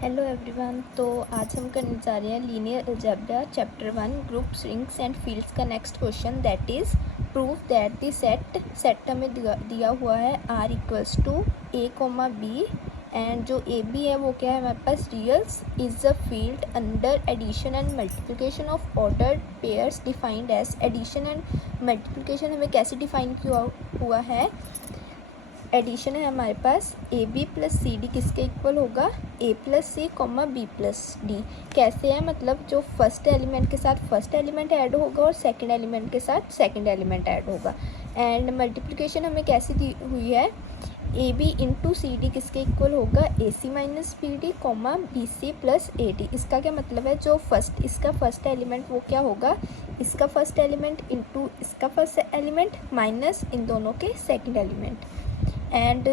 Hello everyone. तो आज हम करने जा रहे हैं linear algebra chapter 1 groups rings and fields का next question that is proof that the set हमें दिया हुआ है R equals to A comma B and जो ए बी है वो क्या है हमारे पास reals is a field under addition and multiplication of ordered pairs defined as addition and multiplication हमें कैसे डिफाइन किया हुआ है। एडिशन है हमारे पास A B plus c D किसके इक्वल होगा a plus C comma B plus D. कैसे है मतलब जो फर्स्ट एलिमेंट के साथ फर्स्ट एलिमेंट ऐड होगा और सेकंड एलिमेंट के साथ सेकंड एलिमेंट ऐड होगा। एंड मल्टीप्लिकेशन हमें कैसी दी हुई है A B into C D किसके इक्वल होगा A C minus B D comma B C plus A D. इसका क्या मतलब है जो इसका फर्स्ट एलिमेंट वो क्या होगा इसका फर्स्ट एलिमेंट इंटू इसका फर्स्ट एलिमेंट माइनस इन दोनों के सेकंड एलिमेंट। एंड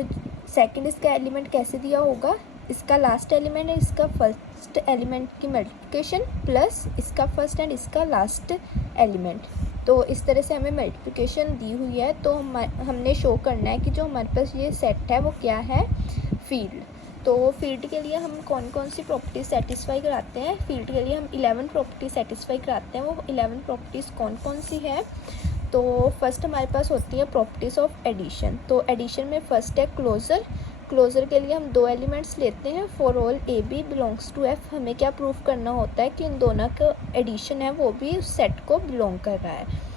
सेकंड इसका एलिमेंट कैसे दिया होगा इसका लास्ट एलिमेंट है इसका फर्स्ट एलिमेंट की मल्टीप्लिकेशन प्लस इसका फर्स्ट एंड इसका लास्ट एलिमेंट। तो इस तरह से हमें मल्टीप्लिकेशन दी हुई है। तो हमने शो करना है कि जो हमारे पास ये सेट है वो क्या है फील्ड। तो फील्ड के लिए हम कौन कौन सी प्रॉपर्टीज सेटिस्फाई कराते हैं फील्ड के लिए हम 11 प्रॉपर्टीज सेटिस्फाई कराते हैं। वो 11 प्रॉपर्टीज़ कौन कौन सी है तो फर्स्ट हमारे पास होती है प्रॉपर्टीज़ ऑफ एडिशन। तो एडिशन में फर्स्ट है क्लोजर के लिए हम दो एलिमेंट्स लेते हैं for all A B belongs to F. हमें क्या प्रूफ करना होता है कि इन दोनों का एडिशन है वो भी उस सेट को बिलोंग कर रहा है।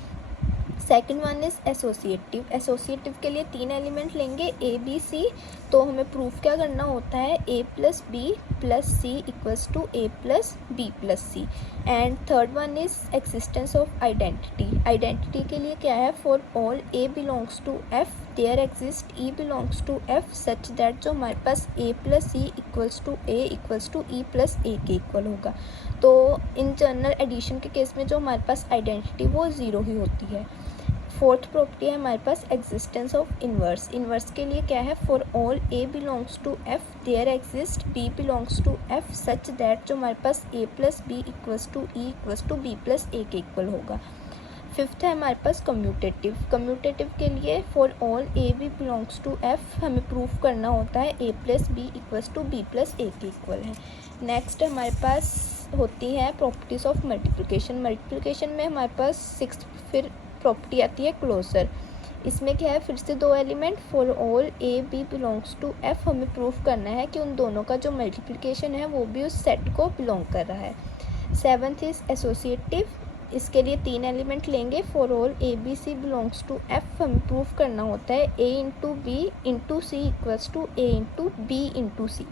सेकंड वन इज़ एसोसिएटिव के लिए तीन एलिमेंट लेंगे ए बी सी। तो हमें प्रूफ क्या करना होता है ए plus B plus C equals to A plus B plus C. And third one is existence of identity के लिए क्या है for all A belongs to F there exist E belongs to F such that जो हमारे पास ए plus C equals to A equals to E plus ए के equal होगा। तो इन जनरल एडिशन के केस में जो हमारे पास आइडेंटिटी वो ज़ीरो ही होती है। फोर्थ प्रॉपर्टी है हमारे पास एग्जिस्टेंस ऑफ इन्वर्स के लिए क्या है for all A belongs to F there exist b belongs to F such that जो हमारे पास ए plus b equals to E equals to b plus ए के इक्वल होगा। फिफ्थ है हमारे पास कम्यूटेटिव के लिए for all A B belongs to F हमें प्रूफ करना होता है ए plus b equals to b plus ए के इक्वल है। नेक्स्ट हमारे पास होती है प्रॉपर्टीज़ ऑफ मल्टीप्लिकेशन में हमारे पास सिक्स फिर प्रॉपर्टी आती है क्लोजर। इसमें क्या है फिर से दो element for all A B belongs to F हमें प्रूफ करना है कि उन दोनों का जो मल्टीप्लिकेशन है वो भी उस सेट को बिलोंग कर रहा है। Seventh is associative. इसके लिए तीन एलिमेंट लेंगे for all A b c belongs to F हमें प्रूफ करना होता है a into b into c equals to a into b into c.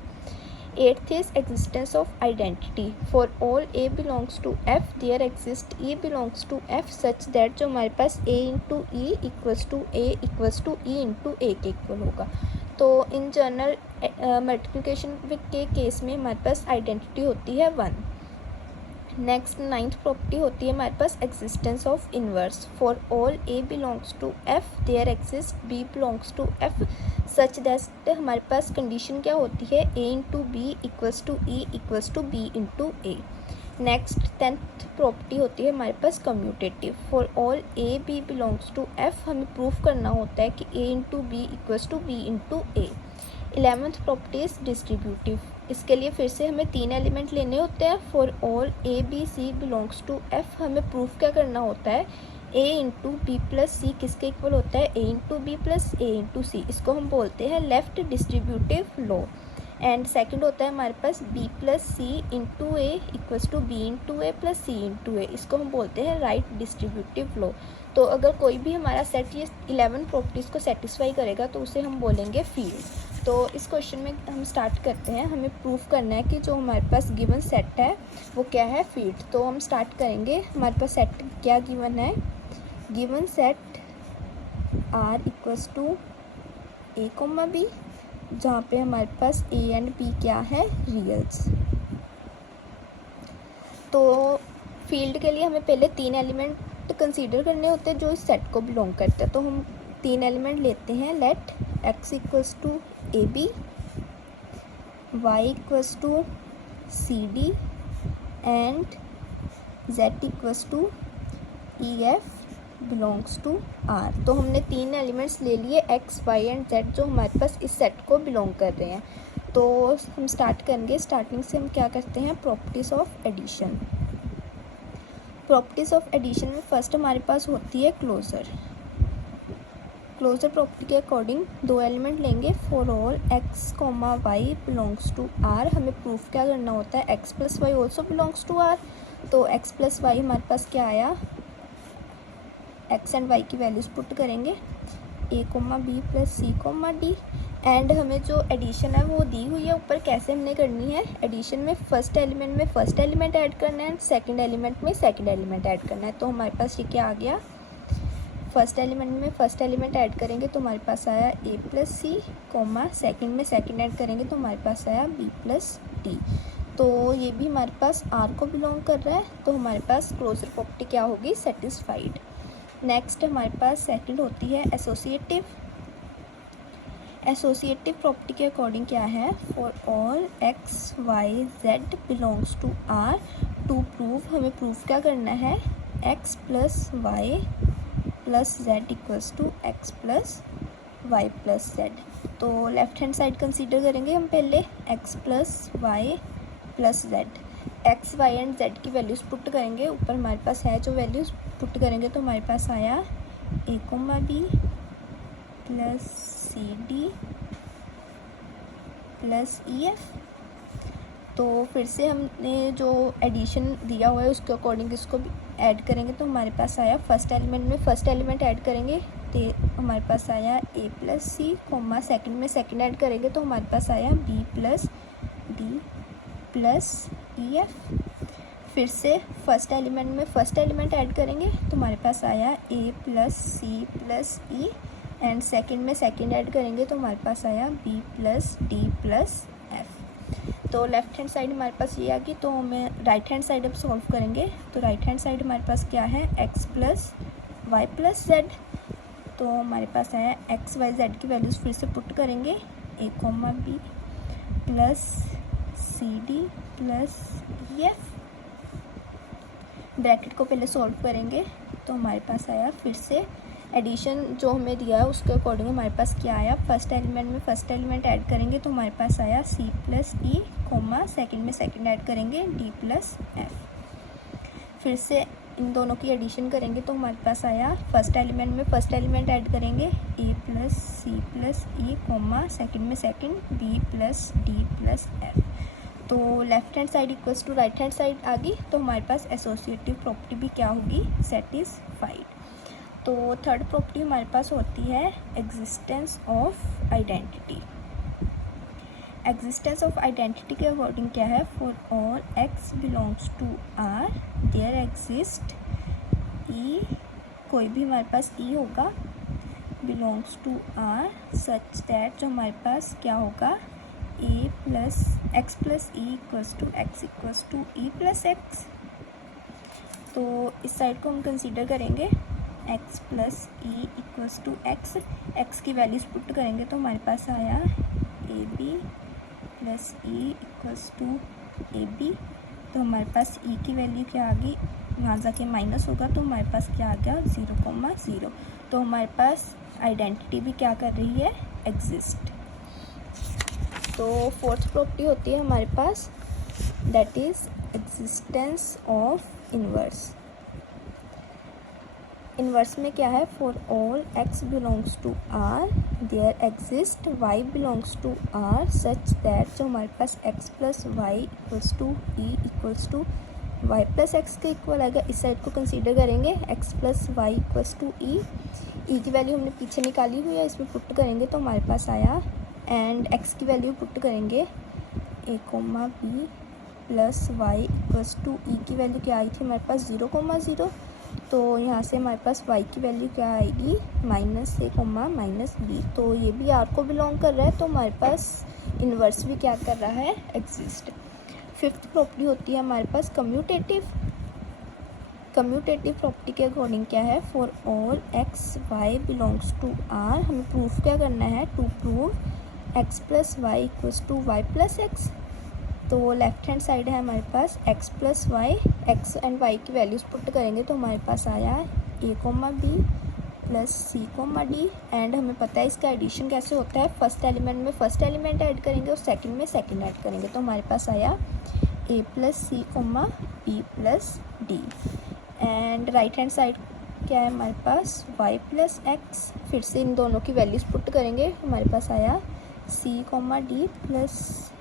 Eighth is existence of identity for all A belongs to F there exist E belongs to F such that जो हमारे पास a into E equals to A equals to E into ए के equal होगा। तो in general multiplication के case में हमारे पास identity होती है 1। नेक्स्ट नाइन्थ प्रॉपर्टी होती है हमारे पास existence of inverse for all A belongs to F there exist b belongs to F such that हमारे पास कंडीशन क्या होती है a into b equals to E equals to b into a. Next 10th property होती है हमारे पास commutative for all A B belongs to F हमें प्रूफ करना होता है कि a into b equals to b into a. 11th property is distributive. इसके लिए फिर से हमें तीन एलिमेंट लेने होते हैं for all A b c belongs to F हमें प्रूफ क्या करना होता है a into b plus c किसके इक्वल होता है a into b plus a into c. इसको हम बोलते हैं left distributive law. And second होता है हमारे पास b plus c into a equals to b into a plus c into a. इसको हम बोलते हैं राइट डिस्ट्रीब्यूटिव लॉ। तो अगर कोई भी हमारा सेट ये 11 प्रॉपर्टीज़ को सेटिस्फाई करेगा तो उसे हम बोलेंगे फील्ड। तो इस क्वेश्चन में हम स्टार्ट करते हैं। हमें प्रूफ करना है कि जो हमारे पास गिवन सेट है वो क्या है फील्ड। तो हम स्टार्ट करेंगे। हमारे पास सेट क्या गिवन है given set R equals to A comma B जहाँ पे हमारे पास ए एंड बी क्या है रियल्स। तो फील्ड के लिए हमें पहले तीन एलिमेंट कंसीडर करने होते हैं जो इस सेट को बिलोंग करते हैं। तो हम तीन एलिमेंट लेते हैं let X equals to A B Y equals to C D and Z equals to E F belongs to R. तो हमने तीन एलिमेंट्स ले लिए एक्स वाई एंड जेड जो हमारे पास इस सेट को बिलोंग कर रहे हैं। तो हम स्टार्ट करेंगे। स्टार्टिंग से हम क्या करते हैं, properties of addition. Properties of addition में फर्स्ट हमारे पास होती है क्लोजर। क्लोजर प्रॉपर्टी के अकॉर्डिंग दो एलिमेंट लेंगे, for all x comma y belongs to R. हमें प्रूफ क्या करना होता है, x plus y also belongs to R. तो एक्स प्लस वाई हमारे पास क्या आया, एक्स एंड वाई की वैल्यूज़ पुट करेंगे, a comma b plus c comma d. And हमें जो एडिशन है वो दी हुई है ऊपर, कैसे हमने करनी है, एडिशन में फर्स्ट एलिमेंट में फर्स्ट एलिमेंट ऐड करना है, सेकंड एलिमेंट में सेकंड एलिमेंट ऐड करना है। तो हमारे पास ये क्या आ गया, फर्स्ट एलिमेंट में फर्स्ट एलिमेंट ऐड करेंगे तो हमारे पास आया a plus c comma, second में सेकंड ऐड करेंगे तो हमारे पास आया बी प्लस डी। तो ये भी हमारे पास आर को बिलोंग कर रहा है, तो हमारे पास क्लोजर प्रॉपर्टी क्या होगी, सेटिस्फाइड। नेक्स्ट हमारे पास सेकंड होती है एसोसिएटिव। एसोसिएटिव प्रॉपर्टी के अकॉर्डिंग क्या है, for all x Y Z belongs to R. To prove, हमें प्रूफ क्या करना है, x plus Y plus Z equals to X plus Y plus Z. तो लेफ्ट हैंड साइड कंसीडर करेंगे हम पहले, X plus Y plus Z. X Y and Z की values put करेंगे, ऊपर हमारे पास है जो वैल्यूज़ पुट करेंगे तो हमारे पास आया a comma b plus c d plus e f. तो फिर से हमने जो एडिशन दिया हुआ है उसके अकॉर्डिंग इसको भी ऐड करेंगे तो हमारे पास आया, फर्स्ट एलिमेंट में फर्स्ट एलिमेंट ऐड करेंगे तो हमारे पास आया a plus c comma, second में सेकंड ऐड करेंगे तो हमारे पास आया b plus d plus e f. फिर से फर्स्ट एलिमेंट में फर्स्ट एलिमेंट ऐड करेंगे तो हमारे पास आया a plus c plus e, and second में सेकंड ऐड करेंगे तो हमारे पास आया b plus d plus f. तो लेफ्ट हैंड साइड हमारे पास ये आ गई, तो हमें राइट हैंड साइड अब सॉल्व करेंगे। तो राइट हैंड साइड हमारे पास क्या है, x plus Y plus Z. तो हमारे पास आया एक्स वाई जेड की वैल्यूज़ फिर से पुट करेंगे, a comma b plus c d plus e f. Bracket को पहले सॉल्व करेंगे तो हमारे पास आया, फिर से एडिशन जो हमें दिया है उसके अकॉर्डिंग हमारे पास क्या आया, फर्स्ट एलिमेंट में फर्स्ट एलिमेंट ऐड करेंगे तो हमारे पास आया सी प्लस ई कोमा, सेकंड में सेकंड ऐड करेंगे डी प्लस एफ। फिर से इन दोनों की एडिशन करेंगे तो हमारे पास आया, फर्स्ट एलिमेंट में फर्स्ट एलिमेंट ऐड करेंगे a plus c plus E comma, second में second b plus d plus f. तो left hand side equals to right hand side आ गई, तो हमारे पास एसोसिएटिव प्रॉपर्टी भी क्या होगी, सेटिस्फाइड। तो थर्ड प्रॉपर्टी हमारे पास होती है existence of identity. Existence of identity के अकॉर्डिंग क्या है, for all x belongs to R there exist e, कोई भी हमारे पास ई होगा belongs to R such that, जो हमारे पास क्या होगा, a plus x plus E equals to E plus x. तो इस साइड को हम कंसीडर करेंगे, x plus E equals to x, x की वैल्यूज़ पुट करेंगे तो हमारे पास आया ए B plus E equals to A B. तो हमारे पास ई की वैल्यू क्या आ गई, वहाँ जाके माइनस होगा तो हमारे पास क्या आ गया, 0,0। तो हमारे पास आइडेंटिटी भी क्या कर रही है, एग्जिस्ट। तो फोर्थ प्रॉपर्टी होती है हमारे पास, that is existence of inverse. Inverse में क्या है, for all x belongs to R there exist y belongs to R such that, जो हमारे पास x plus y equals to E equals to y plus x के equal आएगा। इस side को कंसीडर करेंगे, x plus y equals to e, e की value हमने पीछे निकाली हुई है, इसमें पुट करेंगे तो हमारे पास आया, एंड एक्स की वैल्यू पुट करेंगे a comma b plus y equals to e की वैल्यू क्या आई थी हमारे पास, 0,0। तो यहाँ से हमारे पास y की वैल्यू क्या आएगी, माइनस ए कोमा माइनस बी। तो ये भी आर को बिलोंग कर रहा है, तो हमारे पास इन्वर्स भी क्या कर रहा है, एग्जिस्ट। फिफ्थ प्रॉपर्टी होती है हमारे पास कम्यूटेटिव। कम्यूटेटिव प्रॉपर्टी के अकॉर्डिंग क्या है, for all x Y belongs to R, हमें प्रूफ क्या करना है, to prove x plus y equals to y plus x. तो लेफ्ट हैंड साइड है हमारे पास x plus y, x and Y की वैल्यूज़ पुट करेंगे तो हमारे पास आया a comma b plus c comma d, and हमें पता है इसका एडिशन कैसे होता है, फर्स्ट एलिमेंट में फर्स्ट एलिमेंट ऐड करेंगे और सेकंड में सेकंड ऐड करेंगे। तो हमारे पास आया a plus c comma b plus d, and right hand side क्या है हमारे पास वाई प्लस एक्स, फिर से इन दोनों की वैल्यूज पुट करेंगे, हमारे पास आया c comma d plus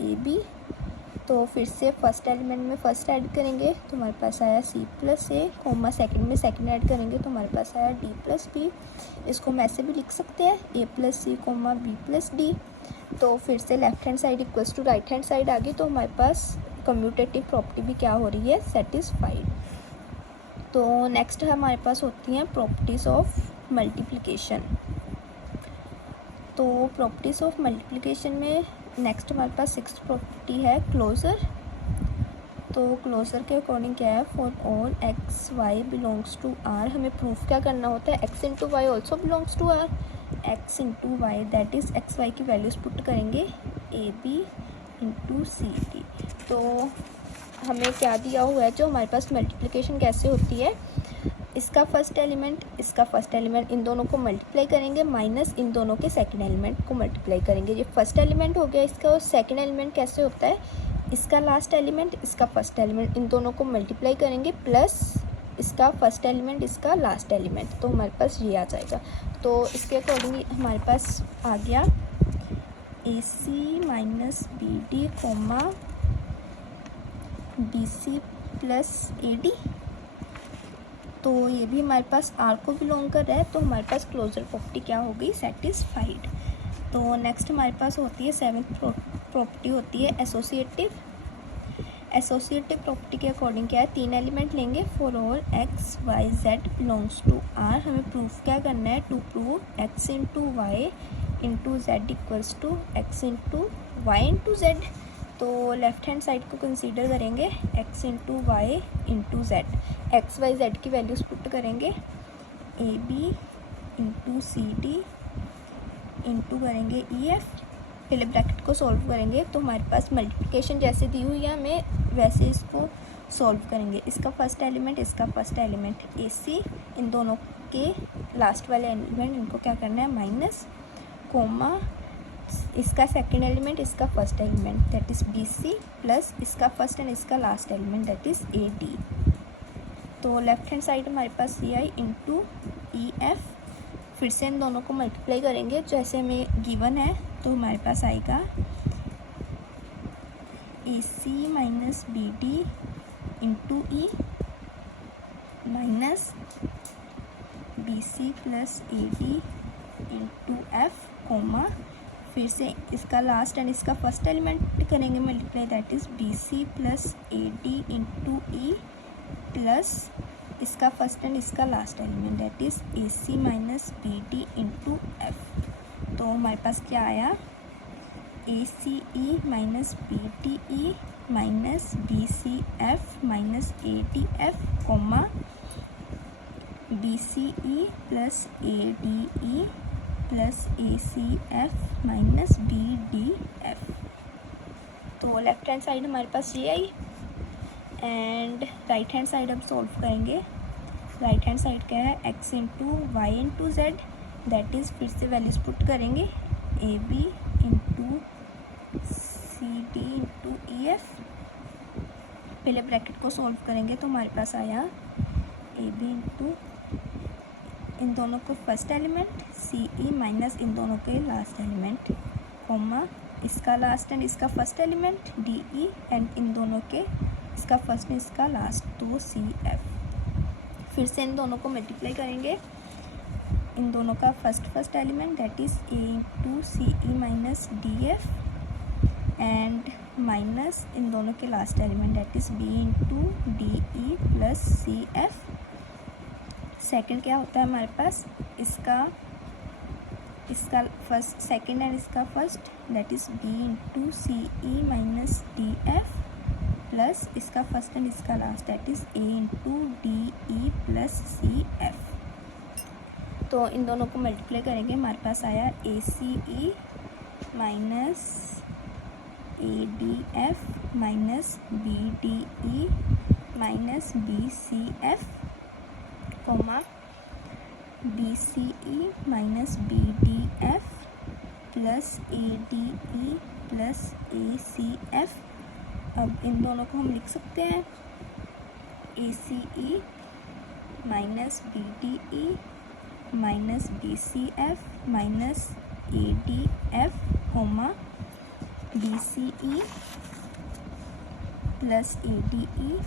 a B. तो फिर से फर्स्ट एलिमेंट में फर्स्ट ऐड करेंगे तो हमारे पास आया सी प्लस ए, कोमा सेकंड में सेकंड ऐड करेंगे तो हमारे पास आया डी प्लस बी। इसको हम ऐसे भी लिख सकते हैं a plus c comma b plus d. तो फिर से left hand side equals to right hand side आ गई, तो हमारे पास कम्यूटेटिव प्रॉपर्टी भी क्या हो रही है, सेटिस्फाइड। तो नेक्स्ट हमारे पास होती हैं प्रॉपर्टीज़ ऑफ मल्टीप्लिकेशन। तो प्रॉपर्टीज़ ऑफ मल्टीप्लिकेशन में नेक्स्ट हमारे पास सिक्स्थ प्रॉपर्टी है क्लोजर। तो क्लोजर के अकॉर्डिंग क्या है, for all x Y belongs to R, हमें प्रूफ क्या करना होता है, X into Y also belongs to R, X into Y that is X Y की वैल्यूज़ पुट करेंगे A B into C D. तो हमें क्या दिया हुआ है, जो हमारे पास मल्टीप्लिकेशन कैसे होती है, इसका फर्स्ट एलिमेंट इसका फर्स्ट एलिमेंट इन दोनों को मल्टीप्लाई करेंगे माइनस इन दोनों के सेकंड एलिमेंट को मल्टीप्लाई करेंगे। ये फर्स्ट एलिमेंट हो गया इसका, और सेकंड एलिमेंट कैसे होता है, इसका लास्ट एलिमेंट इसका फर्स्ट एलिमेंट, इन दोनों को मल्टीप्लाई करेंगे प्लस इसका फर्स्ट एलिमेंट इसका लास्ट एलिमेंट, तो हमारे पास ये आ जाएगा। तो इसके अकॉर्डिंगली हमारे पास आ गया a C minus B D comma B C plus A D. तो ये भी हमारे पास आर को बिलोंग कर रहा है, तो हमारे पास क्लोजर प्रॉपर्टी क्या हो गई, सेटिस्फाइड। तो नेक्स्ट हमारे पास होती है सेवन्थ प्रॉपर्टी होती है एसोसिएटिव। एसोसिएटिव प्रॉपर्टी के अकॉर्डिंग क्या है, तीन एलिमेंट लेंगे for all x Y Z belongs to R, हमें प्रूफ क्या करना है, to prove X into Y into Z equals to X into Y into Z. तो लेफ्ट हैंड साइड को कंसीडर करेंगे X into Y into Z, x Y Z की values put करेंगे A B into C D into करेंगे E F, पहले bracket को solve करेंगे। तो हमारे पास मल्टीप्लिकेशन जैसे दी हुई है हमें वैसे इसको सॉल्व करेंगे, इसका फर्स्ट एलिमेंट इसका फर्स्ट एलिमेंट ए सी, इन दोनों के लास्ट वाले एलिमेंट इनको क्या करना है माइनस, कोमा इसका सेकंड एलिमेंट इसका first element that is B C plus इसका फर्स्ट एंड इसका last element that is A D. तो लेफ्ट हैंड साइड हमारे पास सी आई इंटू ई एफ, फिर से इन दोनों को मल्टीप्लाई करेंगे जैसे हमें गिवन है, तो हमारे पास आएगा a C minus B d into e minus b C plus A d into f comma, फिर से इसका लास्ट एंड इसका फर्स्ट एलिमेंट करेंगे multiply that is B C plus A d into e plus इसका first and इसका last element that is A C minus B d into f. तो हमारे पास क्या आया, ए c e minus B d e minus b c F minus A D F comma B C E plus A D E plus A C F minus B D F. तो left hand side हमारे पास ये आई, and right hand side अब solve करेंगे। Right hand side क्या है, X into Y into Z that is, फिर से वैल्यूज पुट करेंगे A B into C D into E F, पहले ब्रैकेट को सॉल्व करेंगे तो हमारे पास आया ए बी इंटू इन दोनों को फर्स्ट एलिमेंट सी ई माइनस इन दोनों के लास्ट एलिमेंट कोमा इसका लास्ट एंड इसका first element D E and in दोनों के इसका फर्स्ट एंड इसका लास्ट तो सी एफ। फिर से इन दोनों को मल्टीप्लाई करेंगे, इन दोनों का first element that is a into c e minus d f and minus इन दोनों के last element that is b into d E plus c f. Second क्या होता है हमारे पास, इसका फर्स्ट सेकंड एंड इसका first that is b into c e minus d f plus इसका फर्स्ट एंड इसका last that is a into d E plus c f. तो इन दोनों को मल्टीप्लाई करेंगे, हमारे पास आया ए c e minus A D f minus B d e minus b c f comma B C e minus B D f plus A D E plus A C f. अब इन दोनों को हम लिख सकते हैं ए c e minus B d e minus b c F minus A D F comma B C E plus A D E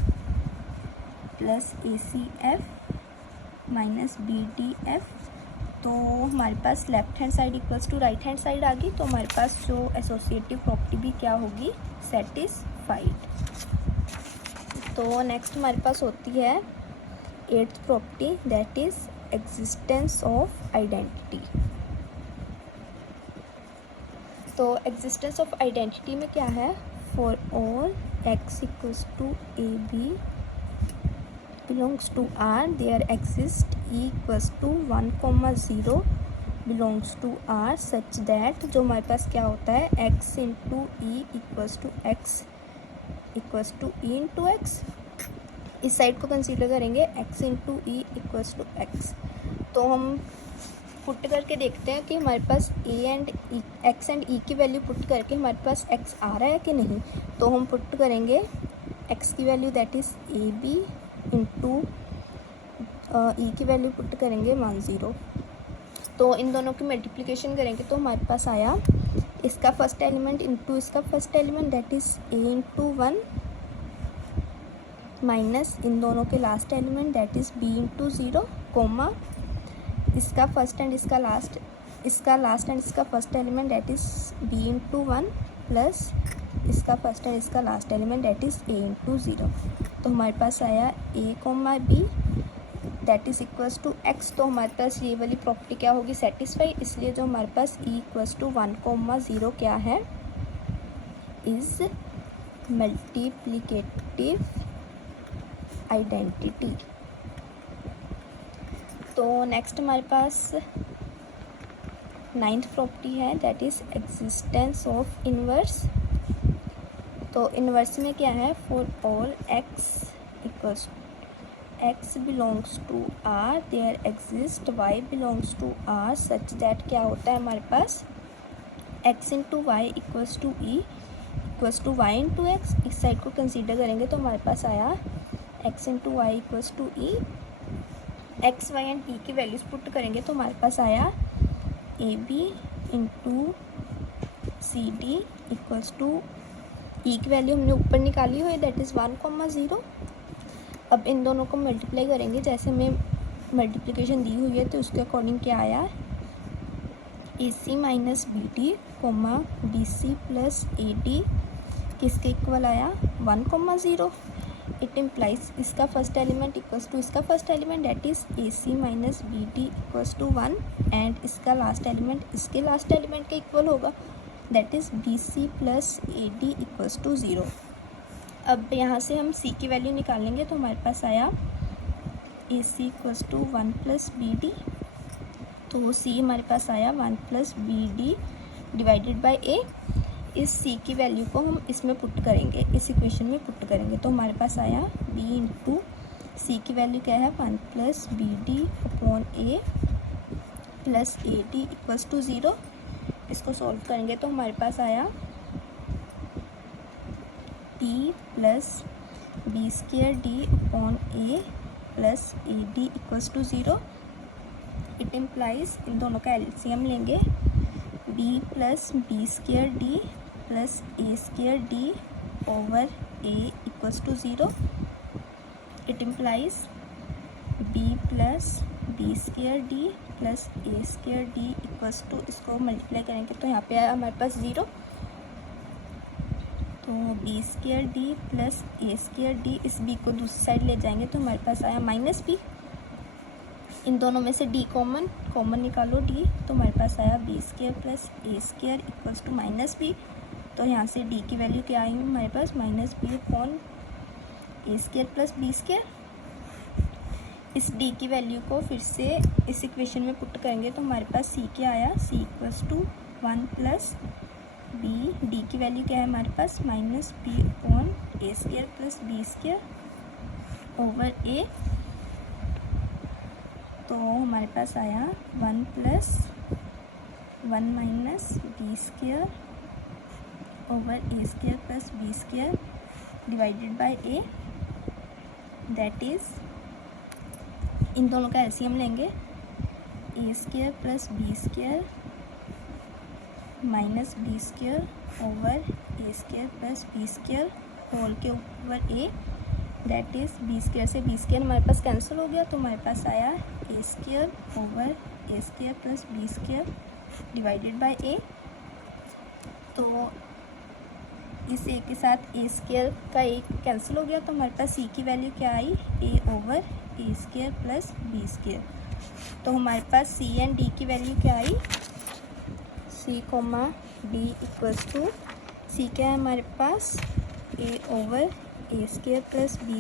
plus A C F minus B D F. तो हमारे पास left hand side equals to right hand side आ गई, तो हमारे पास जो associative property भी क्या होगी, सेटिस्फाइड। तो नेक्स्ट हमारे पास होती है 8th property, that is existence of identity. तो एग्जिस्टेंस ऑफ आइडेंटिटी में क्या है, for all x equals to A B belongs to R, there exists E equals to 1,0 belongs to R such that जो हमारे पास क्या होता है x into E equals to x equals to E into X. इस side को consider करेंगे x into E equals to x. तो हम पुट करके देखते हैं कि हमारे पास x एंड e की वैल्यू पुट करके हमारे पास x आ रहा है कि नहीं। तो हम पुट करेंगे x की value that is a B into e की वैल्यू पुट करेंगे 10। तो इन दोनों की मल्टीप्लिकेशन करेंगे तो हमारे पास आया इसका फर्स्ट एलिमेंट इंटू इसका first element that is a into 1 minus इन दोनों के last element that is b into 0 comma इसका फर्स्ट एंड इसका लास्ट एंड इसका first element that is b into 1 plus इसका फर्स्ट एंड इसका last element that is a into 0। तो हमारे पास आया a comma b that is equals to x. तो हमारे पास ये वाली प्रॉपर्टी क्या होगी, सेटिस्फाई। इसलिए जो हमारे पास ई इक्वल्स टू 1,0 क्या है, इज़ मल्टीप्लिकेटिव आइडेंटिटी। तो नेक्स्ट हमारे पास 9th प्रॉपर्टी है that is existence of inverse. तो इनवर्स में क्या है, for all x belongs to R there exist y belongs to R such that क्या होता है हमारे पास x into Y equals to E equals to Y into X. इस साइड को कंसीडर करेंगे तो हमारे पास आया x into Y equals to E. X Y and e की वैल्यूज़ पुट करेंगे तो हमारे पास आया A B into C d equals to e की वैल्यू हमने ऊपर निकाली हुई दैट इज़ 1,0। अब इन दोनों को मल्टीप्लाई करेंगे, जैसे हमें मल्टीप्लिकेशन दी हुई है तो उसके अकॉर्डिंग क्या आया, ए सी minus B D comma B C plus ए डी किसके इक्वल आया 1,0। इट इम्प्लाइज इसका फर्स्ट एलिमेंट इक्वल्स टू इसका first element that is A C minus B D equals to 1 and इसका लास्ट एलिमेंट इसके लास्ट एलिमेंट के equal होगा that is B C plus A D equals to 0। अब यहाँ से हम c की वैल्यू निकालेंगे तो हमारे पास आया ए C equals to 1 plus B D. तो c हमारे पास आया 1 plus B D divided by A. इस c की वैल्यू को हम इसमें पुट करेंगे, इस इक्वेशन में पुट करेंगे तो हमारे पास आया b इंटू सी की वैल्यू क्या है 1 plus B D upon A plus A D equals to 0। इसको सॉल्व करेंगे तो हमारे पास आया T plus B square D upon A plus A D equals to 0। It implies इन दोनों का एलसीएम लेंगे B plus B square D plus A square D over A equals to 0। It implies B plus B square D plus A square D equals to, इसको multiply करेंगे तो यहाँ पे आया हमारे पास 0। तो B square D plus A square D, इस B को दूसरी साइड ले जाएंगे तो हमारे पास आया माइनस बी। इन दोनों में से डी कॉमन निकालो डी, तो हमारे पास आया B square plus A square equals to minus B. तो यहाँ से डी की वैल्यू क्या आई हमारे पास minus B upon A square plus B square. इस डी की वैल्यू को फिर से इस इक्वेशन में पुट करेंगे तो हमारे पास सी क्या आया, C equals to 1 plus B. D की वैल्यू क्या है हमारे पास minus B upon A square plus B square over A तो हमारे पास आया 1 + 1 - b square over a² + b² divided by a, that is इन दोनों का एलसीएम लेंगे a² + b² minus b² over a² + b² whole के ऊपर a, दैट इज़ b² से b² हमारे पास कैंसिल हो गया, तो हमारे पास आया a² over a² + b² divided by a। तो इस a के साथ a² का a कैंसिल हो गया, तो हमारे पास c की वैल्यू क्या आई, a ओवर a² + b²। तो हमारे पास c एंड d की वैल्यू क्या आई, c, d equals to c क्या है हमारे पास a over a² + b²,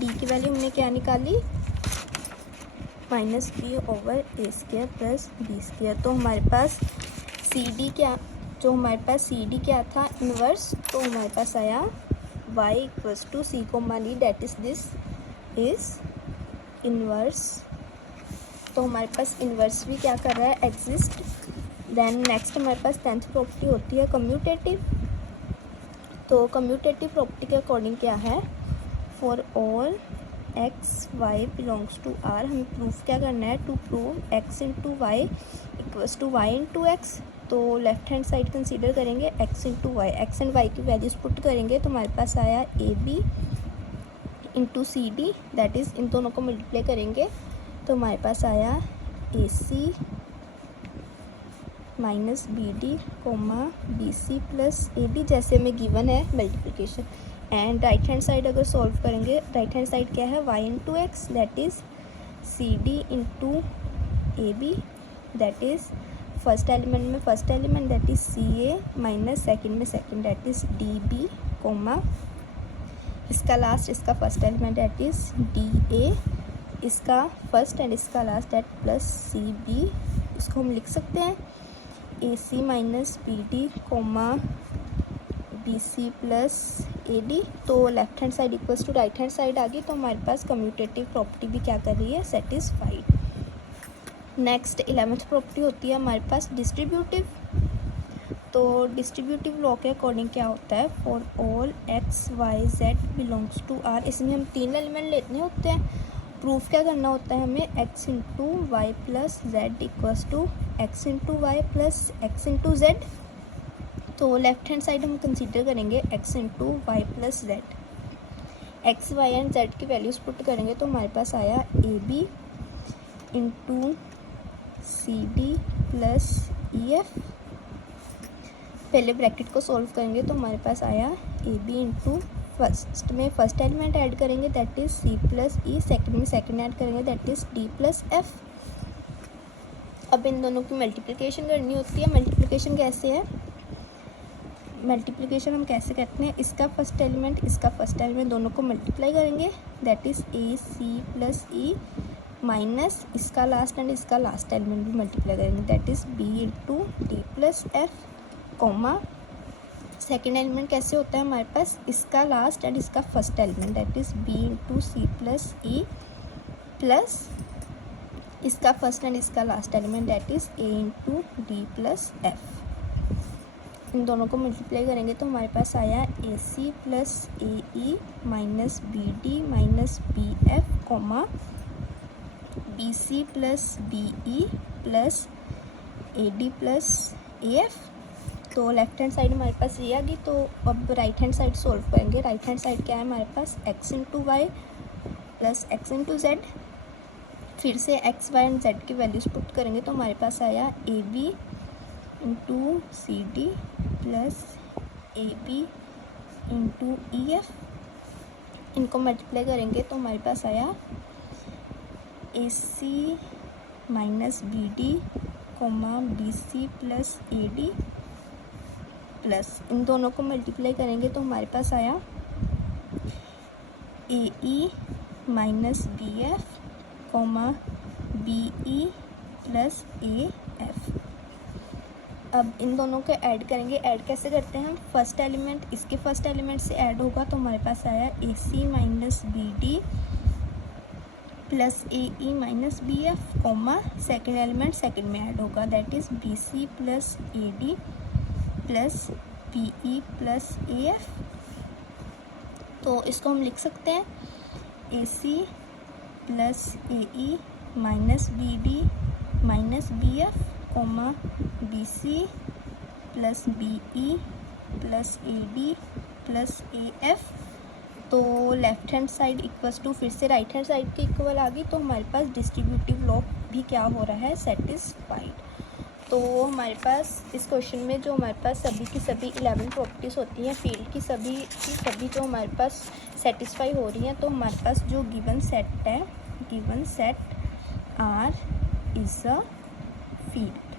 d की वैल्यू हमने क्या निकाली, -b ओवर a² + b²। तो हमारे पास CD क्या, जो हमारे पास CD क्या था, इन्वर्स, तो हमारे पास आया y equals to c, d, that is this is inverse. तो हमारे पास इन्वर्स भी क्या कर रहा है, एग्जिस्ट। देन नेक्स्ट हमारे पास 10th प्रॉपर्टी होती है कम्यूटेटिव। तो कम्यूटेटिव प्रॉपर्टी के अकॉर्डिंग क्या है, for all x y belongs to r, हमें प्रूफ क्या करना है, to prove x into Y equals to Y into X. तो लेफ्ट हैंड साइड कंसीडर करेंगे x into Y, x and Y की वैल्यूज पुट करेंगे, तो हमारे पास आया AB into CD, that is इन दोनों को मल्टीप्लाई करेंगे, तो हमारे पास आया AC minus BD BC plus AB, जैसे हमें गिवन है multiplication. And right hand side अगर सॉल्व करेंगे, राइट हैंड साइड क्या है, y into X, that is CD into AB, that is first element में first element, that is CA minus second में second, that is DB इसका last इसका first element, that is DA इसका first and इसका last, that plus CB। इसको हम लिख सकते हैं AC minus BD BC plus AD। तो left hand side equals to right hand side आ गई, तो हमारे पास कम्यूटेटिव प्रॉपर्टी भी क्या कर रही है, सेटिस्फाइड। नेक्स्ट 11th प्रॉपर्टी होती है हमारे पास डिस्ट्रीब्यूटिव। तो डिस्ट्रीब्यूटिव लॉ के अकॉर्डिंग क्या होता है, for all x y z belongs to r, इसमें हम 3 एलिमेंट लेने होते हैं। प्रूफ क्या करना होता है हमें, x into y plus Z equals to x into y plus x into Z. तो लेफ्ट हैंड साइड हम कंसीडर करेंगे x into y plus Z, x Y and Z की वैल्यूज पुट करेंगे, तो हमारे पास आया AB into CD plus EF। पहले ब्रैकेट को सॉल्व करेंगे, तो हमारे पास आया AB इंटू फर्स्ट में फर्स्ट एलिमेंट ऐड करेंगे, that is C plus E, second में सेकेंड ऐड करेंगे, that is D plus F। अब इन दोनों की मल्टीप्लिकेशन करनी होती है। मल्टीप्लिकेशन कैसे है, मल्टीप्लिकेशन हम कैसे करते हैं, इसका फर्स्ट एलिमेंट इसका फर्स्ट एलिमेंट दोनों को मल्टीप्लाई करेंगे, that is AC plus E minus इसका लास्ट एंड इसका लास्ट एलिमेंट भी मल्टीप्लाई करेंगे, that is B into D plus F second element कैसे होता है हमारे पास, इसका लास्ट एंड इसका first element, that is B into C plus E plus इसका फर्स्ट एंड इसका last element, that is A into D plus F। इन दोनों को मल्टीप्लाई करेंगे, तो हमारे पास आया AC plus AE minus BD minus BF BC plus BE plus AD plus AF। तो लेफ्ट हैंड साइड हमारे पास ये आ गई। तो अब राइट हैंड साइड सॉल्व करेंगे। राइट हैंड साइड क्या है हमारे पास, x into y plus x into z. फिर से एक्स वाई एंड जेड की वैल्यूज पुट करेंगे, तो हमारे पास आया AB into CD plus AB into EF। इनको मल्टीप्लाई करेंगे, तो हमारे पास आया AC minus BD BC plus AD plus इन दोनों को मल्टीप्लाई करेंगे, तो हमारे पास आया AE minus BF BE plus AF। अब इन दोनों को ऐड करेंगे। ऐड कैसे करते हैं हम, फर्स्ट एलिमेंट इसके फर्स्ट एलिमेंट से ऐड होगा, तो हमारे पास आया AC minus BD plus A E minus B F comma second element second में ऐड होगा, that is B C plus A D plus B E plus A F. तो इसको हम लिख सकते हैं ए C plus A E minus B D minus B F comma B C plus B E plus A D plus A F. तो left hand side equals to फिर से right hand side के इक्वल आ गई, तो हमारे पास distributive law भी क्या हो रहा है, सेटिस्फाइड। तो हमारे पास इस क्वेश्चन में जो हमारे पास सभी की सभी 11 प्रॉपर्टीज़ होती हैं फील्ड की सभी जो हमारे पास सेटिस्फाई हो रही हैं, तो हमारे पास जो गिवन सेट है, given set R is a field.